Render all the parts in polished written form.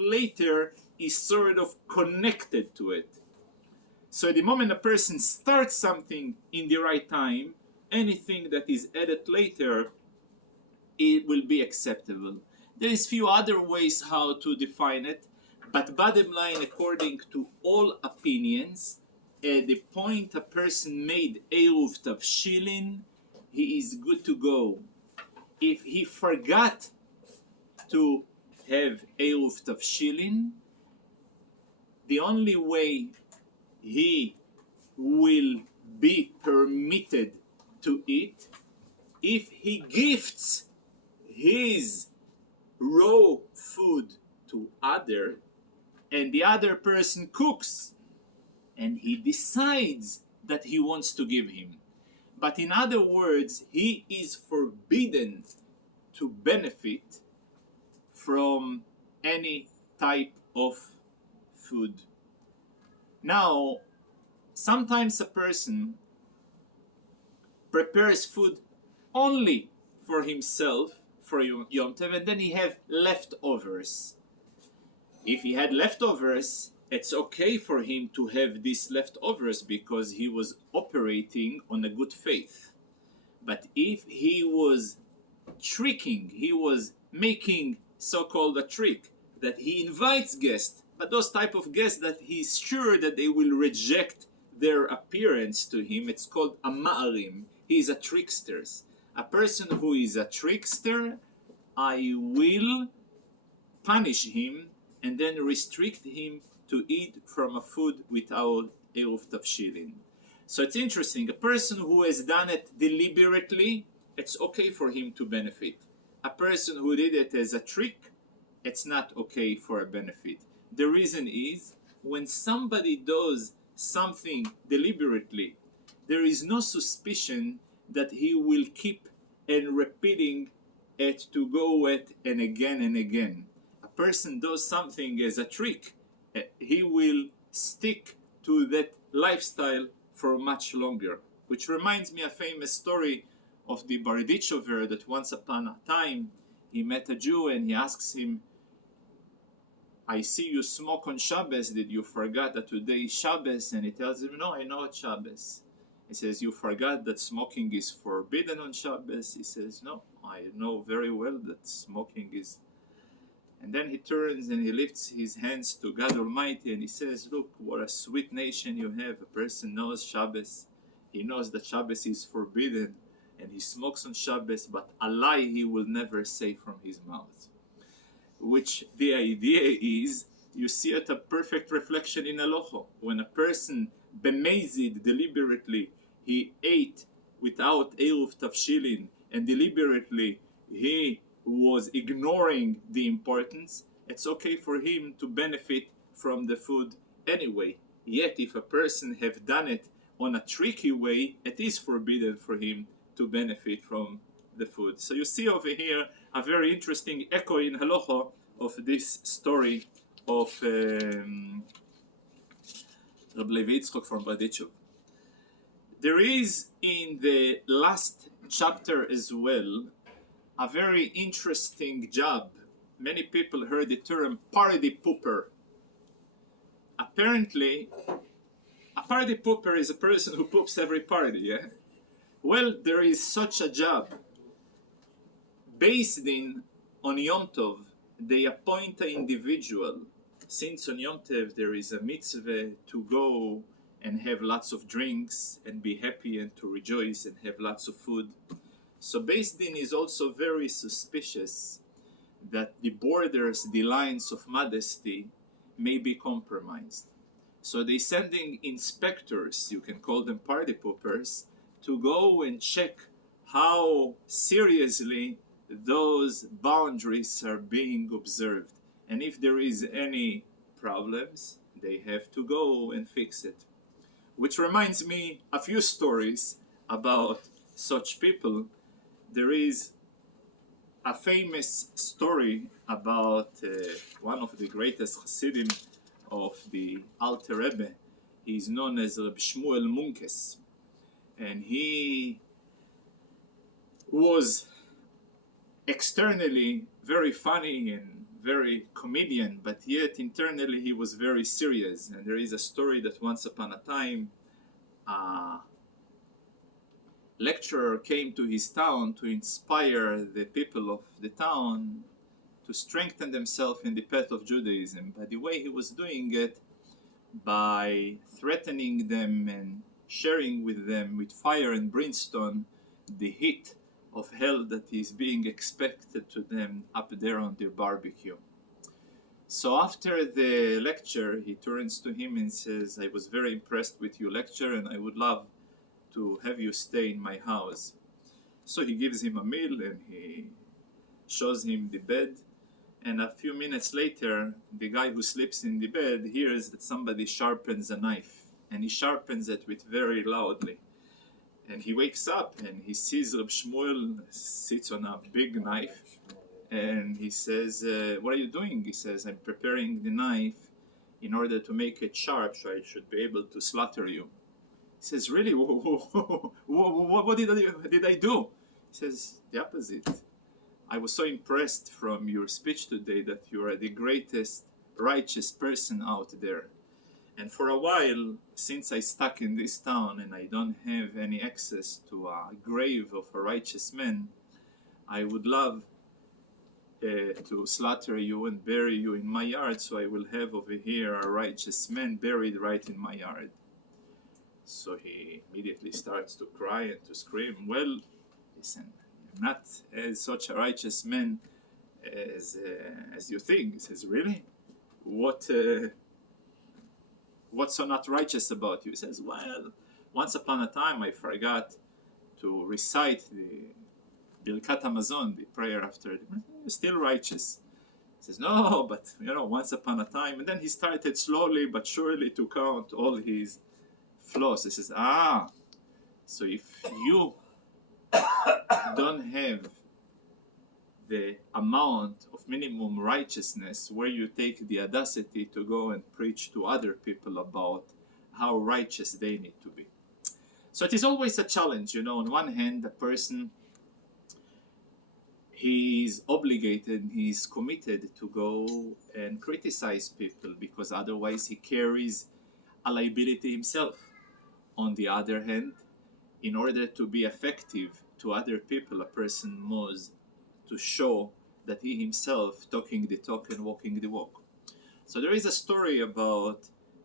later is sort of connected to it. So the moment a person starts something in the right time, anything that is added later, it will be acceptable. There is few other ways how to define it, but bottom line, according to all opinions, at the point a person made ERUV TAVSHILIN, he is good to go. If he forgot to have ERUV TAVSHILIN, the only way he will be permitted to eat if he gifts his raw food to other, and the other person cooks and he decides that he wants to give him. But in other words, he is forbidden to benefit from any type of food. Now, sometimes a person prepares food only for himself for Yom Tov, and then he have leftovers. If he had leftovers, it's okay for him to have these leftovers because he was operating on a good faith. But if he was tricking, he was making so-called a trick, that he invites guests, but those type of guests that he's sure that they will reject their appearance to him, it's called a ma'arim. He is a trickster. A person who is a trickster, I will punish him and then restrict him to eat from a food without ERUV TAVSHILIN. So it's interesting, a person who has done it deliberately, it's okay for him to benefit. A person who did it as a trick, it's not okay for a benefit. The reason is, when somebody does something deliberately, there is no suspicion that he will keep and repeating it to go it and again. A person does something as a trick, he will stick to that lifestyle for much longer. Which reminds me a famous story of the Berditchover, that once upon a time he met a Jew and he asks him, I see you smoke on Shabbos, did you forget that today is Shabbos? And he tells him, no, I know it's Shabbos. He says, you forgot that smoking is forbidden on Shabbos? He says, no, I know very well that smoking is. And then he turns and he lifts his hands to God Almighty and he says, look, what a sweet nation you have. A person knows Shabbos. He knows that Shabbos is forbidden and he smokes on Shabbos, but a lie he will never say from his mouth. Which the idea is, you see it a perfect reflection in halacha. When a person bemazed deliberately, he ate without ERUV TAVSHILIN, and deliberately he was ignoring the importance, it's okay for him to benefit from the food anyway. Yet if a person have done it on a tricky way, it is forbidden for him to benefit from the food. So you see over here a very interesting echo in halacha of this story of Rabbi Dovid Bisk from Berditchover. There is in the last chapter as well a very interesting job. Many people heard the term party pooper. Apparently, a party pooper is a person who poops every party, yeah? Well, there is such a job. Based on Yom Tov, they appoint an individual. Since on Yom Tov there is a mitzvah to go and have lots of drinks and be happy and to rejoice and have lots of food. So Beis Din is also very suspicious that the borders, the lines of modesty may be compromised. So they sending inspectors, you can call them party poopers, to go and check how seriously those boundaries are being observed. And if there is any problems, they have to go and fix it. Which reminds me a few stories about such people. There is a famous story about one of the greatest Hasidim of the Alter Rebbe. He is known as Rabbi Shmuel Munkes. And he was externally very funny and very comedian, but yet internally he was very serious. And there is a story that once upon a time, a lecturer came to his town to inspire the people of the town to strengthen themselves in the path of Judaism. But the way he was doing it, by threatening them and sharing with them with fire and brimstone the heat of hell that is being expected to them up there on their barbecue. So after the lecture, he turns to him and says, I was very impressed with your lecture and I would love to have you stay in my house. So he gives him a meal and he shows him the bed. And a few minutes later, the guy who sleeps in the bed hears that somebody sharpens a knife. And he sharpens it with very loudly. And he wakes up and he sees Reb Shmuel sits on a big knife. And he says, what are you doing? He says, I'm preparing the knife in order to make it sharp so I should be able to slaughter you. He says, really? What did I do? He says, the opposite. I was so impressed from your speech today that you are the greatest righteous person out there. And for a while, since I stuck in this town and I don't have any access to a grave of a righteous man, I would love to slaughter you and bury you in my yard, so I will have over here a righteous man buried right in my yard. So he immediately starts to cry and to scream, well, listen, I'm not such a righteous man as you think. He says, really? What's so not righteous about you? He says, well, once upon a time I forgot to recite the Birkat Hamazon, the prayer after it. Still righteous. He says, no, but once upon a time. And then he started slowly but surely to count all his flaws. He says, so if you don't have the amount of minimum righteousness where you take the audacity to go and preach to other people about how righteous they need to be. So it is always a challenge, on one hand, the person, he is obligated, he is committed to go and criticize people because otherwise he carries a liability himself. On the other hand, in order to be effective to other people, a person must to show that he himself talking the talk and walking the walk. So there is a story about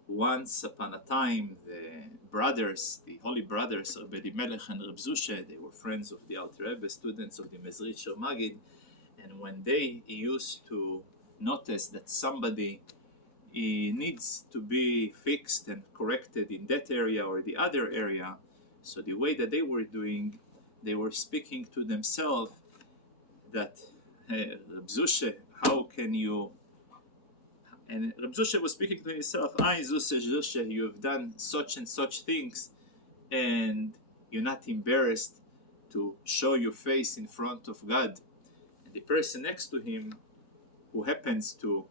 once upon a time the brothers, the holy brothers, Rabbi Melech and Reb Zushe, they were friends of the Alter Rebbe, students of the Mezritcher Maggid, and when they used to notice that somebody needs to be fixed and corrected in that area or the other area, so the way that they were doing, they were speaking to themselves that, Reb Zushe, how can you... And Reb Zushe was speaking to himself, Zushe, you have done such and such things, and you're not embarrassed to show your face in front of God. And the person next to him, who happens to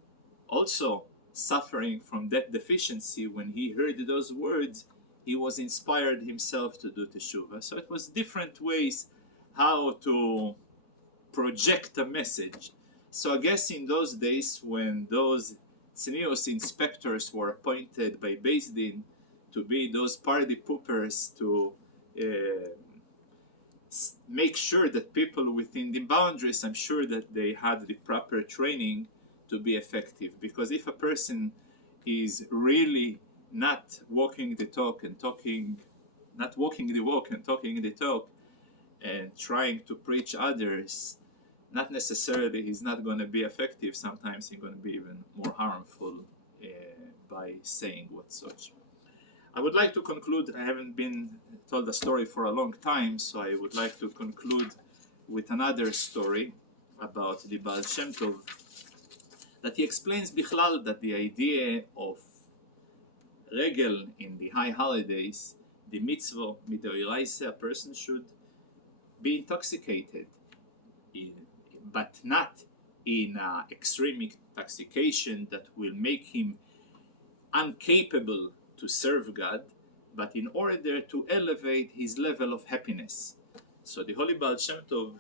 also suffering from that deficiency, when he heard those words, he was inspired himself to do teshuvah. So it was different ways how to project a message. So I guess in those days when those tznius inspectors were appointed by Beis Din to be those party poopers to make sure that people within the boundaries, I'm sure that they had the proper training to be effective. Because if a person is really not walking the talk and talking, not walking the walk and talking the talk, and trying to preach others, not necessarily he's not going to be effective. Sometimes he's going to be even more harmful by saying what such. I would like to conclude. I haven't been told a story for a long time, so I would like to conclude with another story about the Baal Shem Tov, that he explains bichlal that the idea of regel in the high holidays, the mitzvah midoraisa, a person should be intoxicated, but not in extreme intoxication that will make him incapable to serve God, but in order to elevate his level of happiness. So the Holy Baal Shem Tov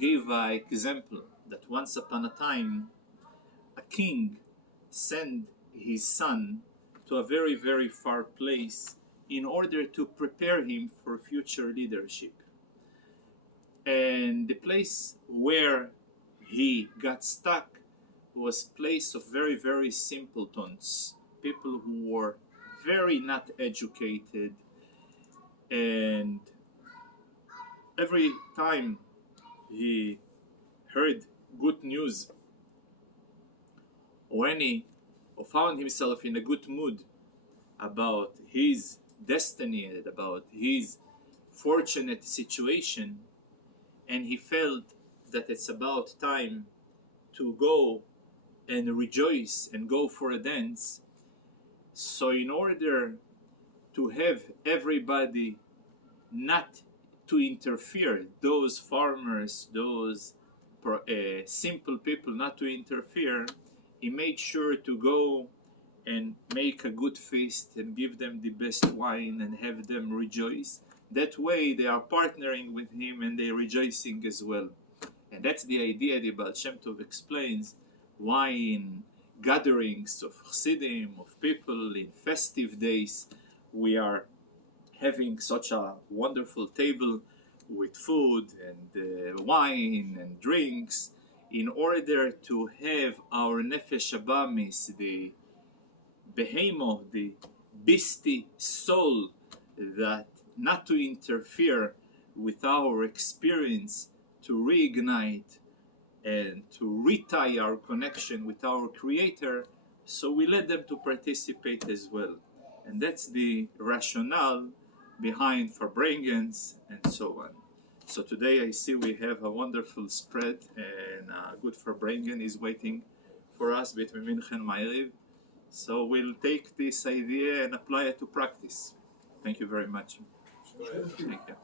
gave an example that once upon a time a king sent his son to a very, very far place in order to prepare him for future leadership. And the place where he got stuck was a place of very, very simpletons, people who were very not educated. And every time he heard good news, when he found himself in a good mood about his destiny and about his fortunate situation, and he felt that it's about time to go and rejoice and go for a dance. So in order to have everybody not to interfere, those farmers, those simple people not to interfere, he made sure to go and make a good feast and give them the best wine and have them rejoice. That way they are partnering with him and they're rejoicing as well. And that's the idea the Baal Shem Tov explains why in gatherings of Chassidim, of people, in festive days, we are having such a wonderful table with food and wine and drinks, in order to have our Nefesh Abamis, the behemoth, the beastie soul, that not to interfere with our experience, to reignite and to retie our connection with our Creator, so we let them to participate as well. And that's the rationale behind Farbrengens and so on. So today I see we have a wonderful spread, and a good Farbrengen is waiting for us between Mincha and Ma'ariv. So we'll take this idea and apply it to practice. Thank you very much. Thank you.